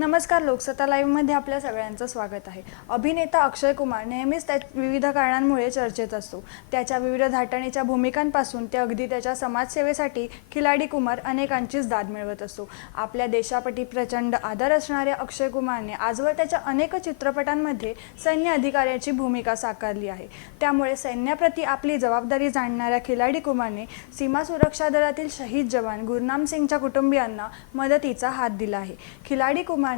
नमस्कार, लोकसत्ता लाईव्हमध्ये आपल्या सगळ्यांचं स्वागत आहे. अभिनेता अक्षय कुमार नेहमीच विविध कारणांमुळे चर्चेत असतो. त्याच्या विविध धाटणीच्या भूमिकांपासून ते अगदी त्याच्या समाजसेवेसाठी खिलाडी कुमार अनेकांचीच दाद मिळवत असतो. आपल्या देशाप्रती प्रचंड आदर असणाऱ्या अक्षय कुमारने आजवर त्याच्या अनेक चित्रपटांमध्ये सैन्य अधिकाऱ्याची भूमिका साकारली आहे. त्यामुळे सैन्याप्रती आपली जबाबदारी जाणणाऱ्या खिलाडी कुमारने सीमा सुरक्षा दलातील शहीद जवान गुरनाम सिंगच्या कुटुंबियांना मदतीचा हात दिला आहे. खिलाडी कुमारने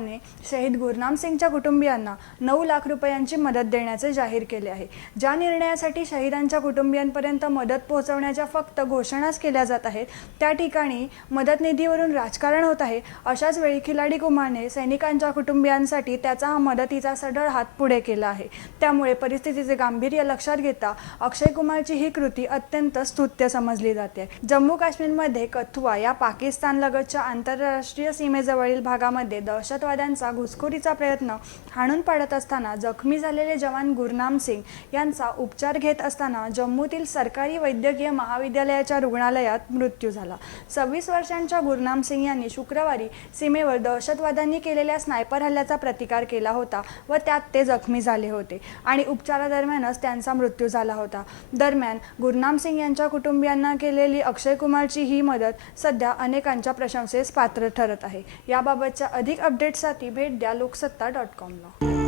शहीद गुरनाम सिंगच्या कुटुंबियांना 9 लाख रुपयांची मदत देण्याचे जाहीर केले आहे. ज्या निर्णयासाठी शहीदांच्या कुटुंबियांपर्यंत मदत पोहोचवण्याच्या फक्त घोषणाच केल्या जात आहेत, त्या ठिकाणी मदत निधीवरून राजकारण होत आहे. अशाच वेळी खिलाडी कुमारने सैनिकांच्या कुटुंबियांसाठी त्याचा हा मदतीचा सढळ हात पुढे केला आहे. त्यामुळे परिस्थितीचे गांभीर्य लक्षात घेता अक्षय कुमारची ही कृती अत्यंत स्तुत्य समजली जाते. जम्मू काश्मीरमध्ये कथुआ या पाकिस्तानलगतच्या आंतरराष्ट्रीय सीमेजवळील भागामध्ये दहशतवाद्यांचा घुसखोरीचा प्रयत्न हाणून पाडत असताना जखमी झालेले जवान गुरनाम सिंग यांचा उपचार घेत असताना जम्मूतील सरकारी वैद्यकीय महाविद्यालयाच्या रुग्णालयात मृत्यू झाला. 26 वर्षांच्या गुरनाम सिंग यांनी शुक्रवारी सीमेवर दहशतवाद्यांनी केलेल्या स्नायपर हल्ल्याचा प्रतिकार केला होता व त्यात ते जखमी झाले होते आणि उपचारादरम्यानच त्यांचा मृत्यू झाला होता. दरम्यान गुरनाम सिंग यांच्या कुटुंबियांना केलेली अक्षय कुमारची ही मदत सध्या अनेकांच्या प्रशंसेस पात्र ठरत आहे. याबाबतच्या अधिक अपडेट्ससाठी भेट द्या लोकसत्ता.com ला.